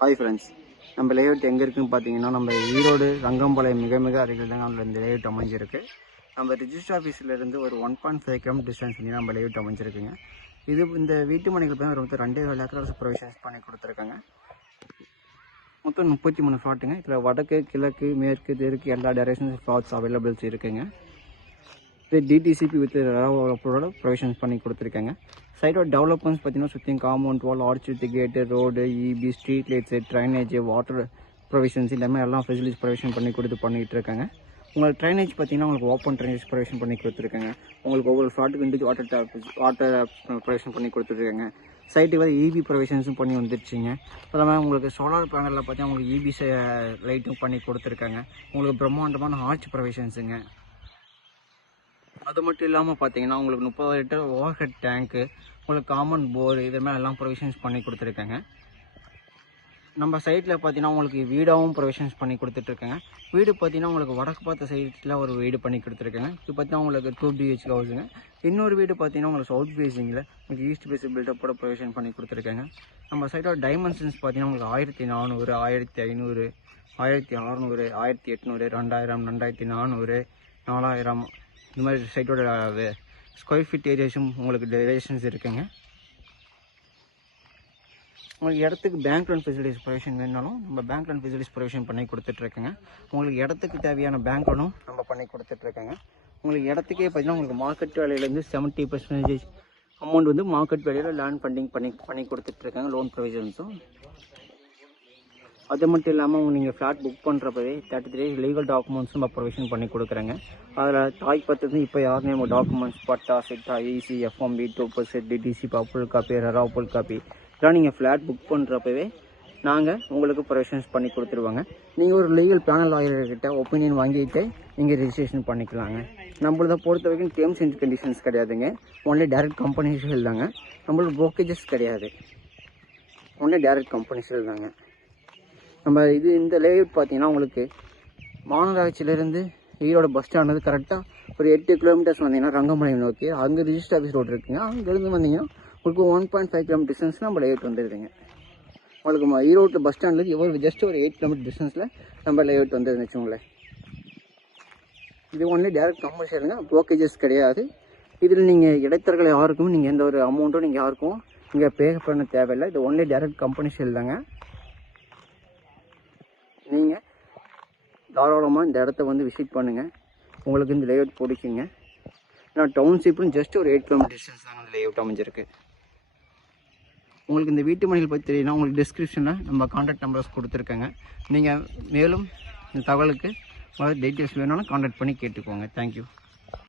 Hi friends நம்ம layout எங்கே இருக்குன்னு பார்த்தீங்கன்னா நம்ம ஈரோடு ரங்கம்பாளையம் மிக மிக அருகில் தான் நம்ம இந்த லேஅவுட் அமைஞ்சிருக்கு. நம்ம ரிஜிஸ்டர் ஆஃபீஸ்லேருந்து ஒரு one point five kilometre distance வந்து நம்ம லேஅவுட் அமைஞ்சிருக்குங்க. இது இந்த வீட்டு மனைகள் பார்த்தா மொத்தம் ரெண்டே ஏழு ஏக்கர் ப்ரொவிஷன்ஸ் பண்ணி கொடுத்துருக்காங்க. மொத்தம் முப்பத்தி மூணு ஃப்ளாட்டுங்க இதில் வடக்கு கிழக்கு மேற்கு தெற்கு எல்லா டைரக்ஷன்ஸ் ஃப்ளாட்ஸ் அவைலபிள்ஸ் இருக்குங்க. இது டிடிசிபி வித் ப்ரொடக்ட் ப்ரொவிஷன்ஸ் பண்ணி கொடுத்துருக்காங்க. சைடோட டெவலப்மெண்ட்ஸ் பார்த்தீங்கன்னா சுற்றியும் compound wall arch with gate road E B street lights drainage water provisions எல்லாமே எல்லாம் ஃபெசிலிட்டிஸ் ப்ரொவிஷன் பண்ணி கொடுத்து பண்ணிகிட்டு இருக்காங்க. உங்களுக்கு ட்ரைனேஜ் பார்த்தீங்கன்னா உங்களுக்கு ஓப்பன் ட்ரைனேஜ் ப்ரொவிஷன் பண்ணி கொடுத்துருக்காங்க. உங்களுக்கு ஒவ்வொரு ஃப்ளாட்டுக்கு இண்டிஜ் வாட்டர் டேப் வாட்டர் ப்ரொவிஷன் பண்ணி கொடுத்துருக்காங்க. சைட்டுக்கு வந்து இபி ப்ரொவிஷன்ஸும் பண்ணி வந்துருச்சுங்க. அப்புறமா உங்களுக்கு சோலார் பேனலில் பார்த்தீங்கன்னா உங்களுக்கு இபி லைட்டும் பண்ணி கொடுத்துருக்காங்க. உங்களுக்கு பிரம்மாண்டமான ஆர்ச் ப்ரொவிஷன்ஸுங்க அது மட்டும் இல்லாமல் பார்த்தீங்கன்னா உங்களுக்கு முப்பது லிட்டர் ஓவர் ஹெட் டேங்க்கு உங்களுக்கு காமன் போர் இதுமாதிரி எல்லாம் ப்ரொவிஷன்ஸ் பண்ணி கொடுத்துருக்கேங்க. நம்ம சைட்டில் பார்த்தீங்கன்னா உங்களுக்கு வீடாகவும் ப்ரொவிஷன்ஸ் பண்ணி கொடுத்துட்ருக்கேங்க. வீடு பார்த்தீங்கன்னா உங்களுக்கு வடக்கு பார்த்த சைட்டில் ஒரு வீடு பண்ணி கொடுத்துருக்கேங்க. இது பார்த்தீங்கன்னா உங்களுக்கு டூ பிஹெச் ஹவுஸுங்க இன்னொரு வீடு பார்த்தீங்கன்னா உங்களுக்கு சவுத் ஃபேஸிங்கில் உங்களுக்கு ஈஸ்ட் ஃபேஸ் பில்டப்போட ப்ரொவிஷன் பண்ணி கொடுத்துருக்கேங்க. நம்ம சைட்டோட டைமென்ஷன்ஸ் பார்த்தீங்கன்னா உங்களுக்கு ஆயிரத்தி நானூறு ஆயிரத்தி ஐநூறு ஆயிரத்தி அறநூறு ஆயிரத்தி எட்நூறு ரெண்டாயிரம் ரெண்டாயிரத்தி நானூறு நாலாயிரம் இந்த மாதிரி சைட்டோட ஸ்கொயர் ஃபீட் ஏரியாஸும் உங்களுக்கு டெரேஷன்ஸ் இருக்குங்க. உங்களுக்கு இடத்துக்கு பேங்க் லோன் ஃபெசிலிட்டிஸ் ப்ரொவிஷன் வேணாலும் நம்ம பேங்க் லோன் ஃபெசிலிட்டிஸ் ப்ரொவிஷன் பண்ணி கொடுத்துட்ருக்கேங்க. உங்களுக்கு இடத்துக்கு தேவையான பேங்க் லோனும் நம்ம பண்ணி கொடுத்துட்ருக்கேங்க. உங்களுக்கு இடத்துக்கே பார்த்தீங்கன்னா உங்களுக்கு மார்க்கெட் வேலையிலேருந்து செவன்ட்டி பர்சன்டேஜ் அமௌண்ட் வந்து மார்க்கெட் வேலையில் லேண்ட் ஃபண்டிங் பண்ணி பண்ணி கொடுத்துட்ருக்காங்க லோன் ப்ரொவிஷன்ஸும் அது மட்டும் இல்லாமல் நீங்கள் ஃப்ளாட் புக் பண்ணுறப்பவே தேர்ட்டி த்ரீ லீகல் டாக்குமெண்ட்ஸும் நம்ம ப்ரொவிஷன் பண்ணி கொடுக்குறேங்க. அதில் தாய் பத்து இப்போ யாருமே நம்ம documents patta chitta EC FMB duper set DTC full copy RERA full copy இதெல்லாம் நீங்கள் ஃப்ளாட் புக் பண்ணுறப்பவே நாங்கள் உங்களுக்கு ப்ரொவிஷன்ஸ் பண்ணி கொடுத்துருவாங்க. நீங்கள் ஒரு லீகல் பேனல் லாயர்கிட்ட ஒப்பீனியன் வாங்கிட்டு நீங்கள் ரிஜிஸ்ட்ரேஷன் பண்ணிக்கலாங்க. நம்மளத பொறுத்த வரைக்கும் டேர்ம்ஸ் அண்ட் கண்டிஷன்ஸ் கிடையாதுங்க. ஒன்லி டேரக்ட் கம்பெனிஸ் தாங்க. நம்மளுக்கு ப்ரோக்கேஜஸ் கிடையாது. ஒன்லி டேரக்ட் கம்பெனிஸ் தாங்க. நம்ம இது இந்த லேஅவுட் பார்த்தீங்கன்னா உங்களுக்கு மாநகராட்சியிலேருந்து ஈரோடு பஸ் ஸ்டாண்டு கரெக்டாக ஒரு எட்டு கிலோமீட்டர்ஸ் வந்தீங்கன்னா ரங்கம்பாளையம் நோக்கி அங்கே ரிஜிஸ்டர் ஆஃபீஸ் ரோடு இருக்குங்க. அங்கேருந்து வந்தீங்கன்னா உங்களுக்கு one point five kilometre distance நம்ம லேஅவுட் வந்துடுதுங்க உங்களுக்கு ம- ஈரோடு பஸ் ஸ்டாண்ட்லேருந்து எவ்வளோ ஜஸ்ட் ஒரு எயிட் கிலோமீட்டர் டிஸ்டன்ஸில் நம்ம லேஅவுட் வந்துடுதுன்னு வச்சுக்கோங்களேன். இது ஒன்லி டேரக்ட் கமர்ஷியலுங்க ப்ரோக்கேஜஸ் கிடையாது. இதில் நீங்கள் இடைத்தரகளை யாருக்கும் நீங்கள் எந்த ஒரு அமௌண்ட்டும் நீங்கள் யாருக்கும் இங்கே பே பண்ண தேவையில்லை. இது ஒன்லி டேரக்ட் கம்பெனி சேல் தாங்க. நீங்கள் தாராளமாக இந்த இடத்த வந்து விசிட் பண்ணுங்கள் உங்களுக்கு இந்த லேஅவுட் பிடிக்குங்க. ஏன்னா டவுன்ஷிப்பும் ஜஸ்ட் ஒரு எயிட் கிலோமீட்டர் டிஸ்டன்ஸ் தாங்க அந்த லேஅவுட் அமைஞ்சிருக்கு. உங்களுக்கு இந்த வீட்டு மனைகள் பற்றி தெரியணும் உங்களுக்கு டிஸ்கிரிப்ஷனில் நம்ம காண்டாக்ட் நம்பர்ஸ் கொடுத்துருக்கேங்க. நீங்கள் மேலும் இந்த தகவலுக்கு டீட்டெயில்ஸ் வேணாலும் காண்டாக்ட் பண்ணி கேட்டுக்கோங்க. தேங்க்யூ